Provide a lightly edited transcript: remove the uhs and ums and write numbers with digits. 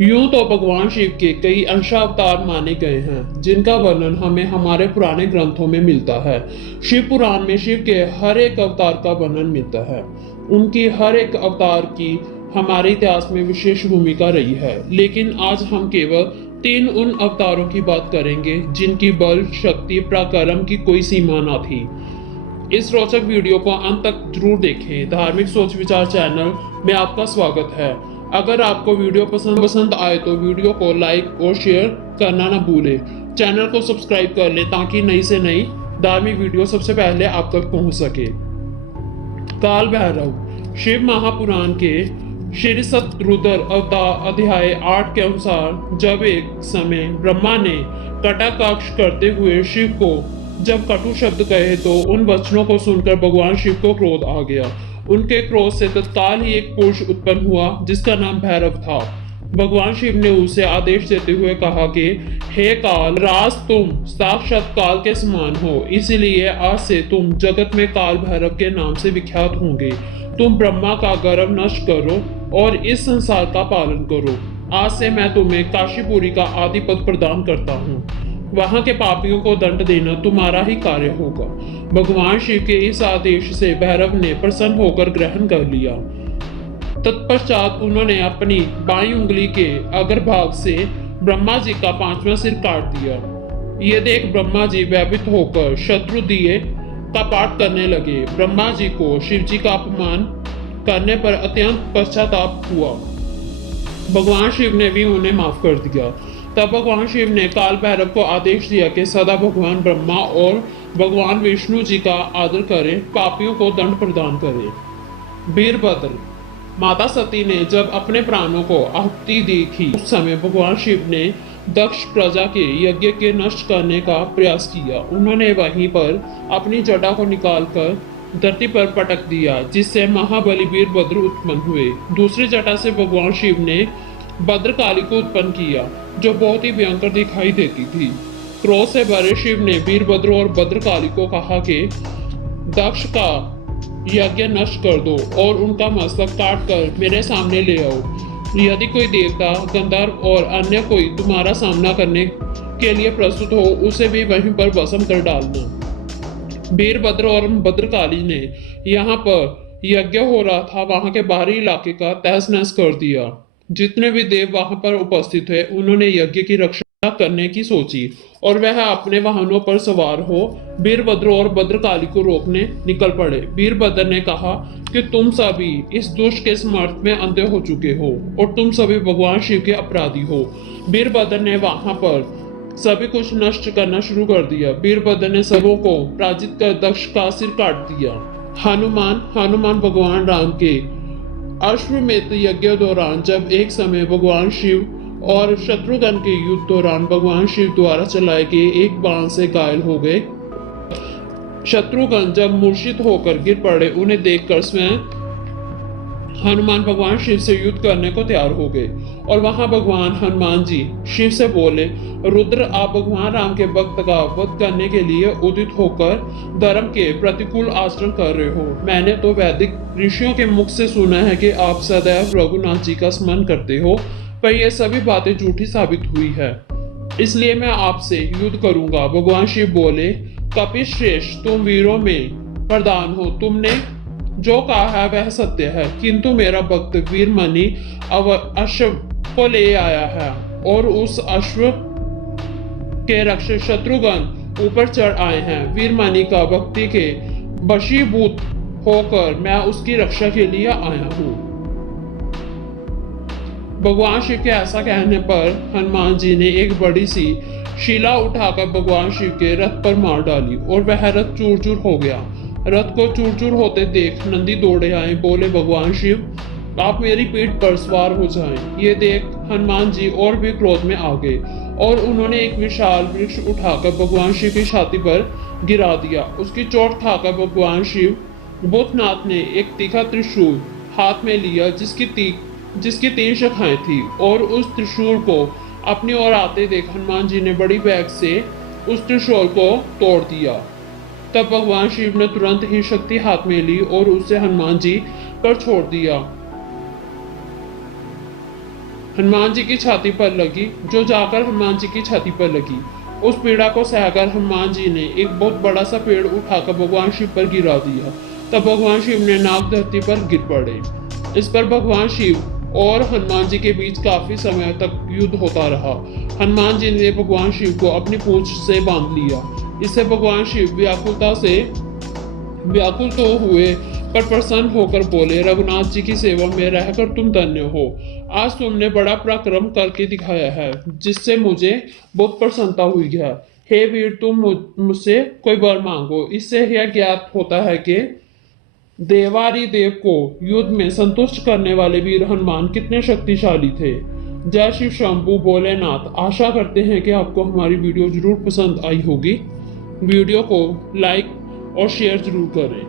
यूं तो भगवान शिव के कई अंशावतार माने गए हैं, जिनका वर्णन हमें हमारे पुराने ग्रंथों में मिलता है। शिव पुराण में शिव के हर एक अवतार का वर्णन मिलता है। उनकी हर एक अवतार की हमारे इतिहास में विशेष भूमिका रही है, लेकिन आज हम केवल 3 उन अवतारों की बात करेंगे जिनकी बल, शक्ति, पराक्रम की कोई सीमा न थी। इस रोचक वीडियो को अंत तक जरूर देखें। धार्मिक सोच विचार चैनल में आपका स्वागत है। अगर आपको वीडियो पसंद आए तो वीडियो को लाइक और शेयर करना ना भूलें। चैनल को सब्सक्राइब कर लें ताकि नई से नई धार्मिक वीडियो सबसे पहले आप तक पहुंच सके। काल भैरव। शिव महापुराण के श्री सतरुद्र अवतार अध्याय 8 के अनुसार जब एक समय ब्रह्मा ने कटाक्ष करते हुए शिव को जब कटु शब्द कहे तो उन वचनों को सुनकर भगवान शिव को क्रोध आ गया। उनके क्रोध से तत्काल ही एक पुरुष उत्पन्न हुआ जिसका नाम भैरव था। भगवान शिव ने उसे आदेश देते हुए कहा कि हे काल राज, तुम साक्षात काल के समान हो, इसीलिए आज से तुम जगत में काल भैरव के नाम से विख्यात होंगे। तुम ब्रह्मा का गर्व नष्ट करो और इस संसार का पालन करो। आज से मैं तुम्हें काशीपुरी का आदिपद प्रदान करता हूँ। वहां के पापियों को दंड देना तुम्हारा ही कार्य होगा। भगवान शिव के इस आदेश से भैरव ने प्रसन्न होकर ग्रहण कर लिया। तत्पश्चात उन्होंने अपनी बाईं उंगली के अग्रभाग से ब्रह्मा जी का 5वां सिर काट दिया। ये देख ब्रह्मा जी भयभीत होकर शत्रु दिए का पाठ करने लगे। ब्रह्मा जी को शिव जी का अपमान करने पर अत्यंत पश्चाताप हुआ। भगवान शिव ने भी उन्हें माफ कर दिया। तब भगवान शिव ने काल भैरव को आदेश दिया कि सदा भगवान ब्रह्मा और भगवान विष्णु जी का आदर करें, पापियों को दंड प्रदान करें। वीरभद्र। माता सती ने जब अपने प्राणों को आहुति दी थी, उस समय भगवान शिव ने दक्ष प्रजा के यज्ञ के नष्ट करने का प्रयास किया। उन्होंने वहीं पर अपनी जटा को निकालकर धरती पर पटक दिया, जिससे महाबली वीरभद्र उत्पन्न हुए। दूसरी जटा से भगवान शिव ने भद्रकाली को उत्पन्न किया, जो बहुत ही भयंकर दिखाई देती थी। क्रोध से भरे शिव ने वीरभद्र और भद्रकाली को कहा कि दक्ष का यज्ञ नष्ट कर दो और उनका मस्तक काट कर मेरे सामने ले आओ। यदि कोई देवता, गंधर्व और अन्य कोई तुम्हारा सामना करने के लिए प्रस्तुत हो, उसे भी वहीं पर भस्म कर डालना। वीरभद्र और भद्रकाली ने यहाँ पर यज्ञ हो रहा था वहां के बाहरी इलाके का तहस नहस कर दिया। जितने भी देव वहां पर उपस्थित थे, उन्होंने यज्ञ की रक्षा करने की सोची और वह अपने वाहनों पर सवार हो वीरभद्र और भद्रकाली को रोकने निकल पड़े। वीरभद्र ने कहा कि तुम सभी इस दुष्ट के समर्थ में अंधे हो चुके हो और तुम सभी भगवान शिव के अपराधी हो। वीरभद्र ने वहां पर सभी कुछ नष्ट करना शुरू कर दिया। वीरभद्र ने सबों को पराजित कर दक्ष का सिर काट दिया। हनुमान भगवान राम के अश्वमेध यज्ञ दौरान जब एक समय भगवान शिव और शत्रुघ्न के युद्ध दौरान भगवान शिव द्वारा चलाए गए एक बाण से घायल हो गए। शत्रुघ्न जब मूर्छित होकर गिर पड़े, उन्हें देखकर स्वयं हनुमान भगवान शिव से युद्ध करने को तैयार हो गए और वहां भगवान हनुमान जी शिव से बोले, रुद्र, आप भगवान राम के भक्त का वध करने के लिए उदित होकर धर्म के प्रतिकूल आचरण कर रहे हो। मैंने तो वैदिक ऋषियों के मुख से सुना है कि आप सदैव रघुनाथ जी का स्मरण करते हो, पर यह सभी बातें झूठी साबित हुई है, इसलिए मैं आपसे युद्ध करूंगा। भगवान शिव बोले, कपिश श्रेष्ठ, तुम वीरों में प्रधान हो, तुमने जो कहा है वह सत्य है, किंतु मेरा भक्त वीरमणि अश्व को ले आया है और उस अश्व के रक्षक शत्रुघ्न ऊपर चढ़ आए हैं। वीरमणि का भक्ति के वशीभूत होकर मैं उसकी रक्षा के लिए आया हूँ। भगवान शिव के ऐसा कहने पर हनुमान जी ने एक बड़ी सी शिला उठाकर भगवान शिव के रथ पर मार डाली और वह रथ चूर चूर हो गया। रथ को चूर चूर होते देख नंदी दौड़े आए, बोले, भगवान शिव, आप मेरी पीठ पर सवार हो जाएं। ये देख हनुमान जी और भी क्रोध में आ गए और उन्होंने एक विशाल वृक्ष उठाकर भगवान शिव की छाती पर गिरा दिया। उसकी चोट खाकर भगवान शिव भूतनाथ ने एक तीखा त्रिशूल हाथ में लिया, जिसकी 3 शाखाएं थी, और उस त्रिशूल को अपनी ओर आते देख हनुमान जी ने बड़ी वेग से उस त्रिशूल को तोड़ दिया। तब भगवान शिव ने तुरंत ही शक्ति हाथ में ली और उसे हनुमान जी पर छोड़ दिया। हनुमान जी की छाती पर लगी, जो जाकर हनुमान जी की छाती पर लगी। उस पीड़ा को सहकर हनुमान जी ने एक बहुत बड़ा सा पेड़ उठाकर भगवान शिव पर गिरा दिया। तब भगवान शिव ने नाग धरती पर गिर पड़े। इस पर भगवान शिव और हनुमान जी के बीच काफी समय तक युद्ध होता रहा। हनुमान जी ने भगवान शिव को अपनी पूंछ से बांध लिया। इससे भगवान शिव व्याकुल तो हुए, पर प्रसन्न होकर बोले, रघुनाथ जी की सेवा में रहकर तुम धन्य हो। आज तुमने बड़ा पराक्रम करके दिखाया है, जिससे मुझे बहुत प्रसन्नता हुई है। हे वीर, तुम मुझसे कोई वर मांगो। इससे यह ज्ञात होता है कि देवारी देव को युद्ध में संतुष्ट करने वाले वीर हनुमान कितने शक्तिशाली थे। जय शिव शंभू भोलेनाथ। आशा करते हैं कि आपको हमारी वीडियो जरूर पसंद आई होगी। वीडियो को लाइक और शेयर जरूर करें।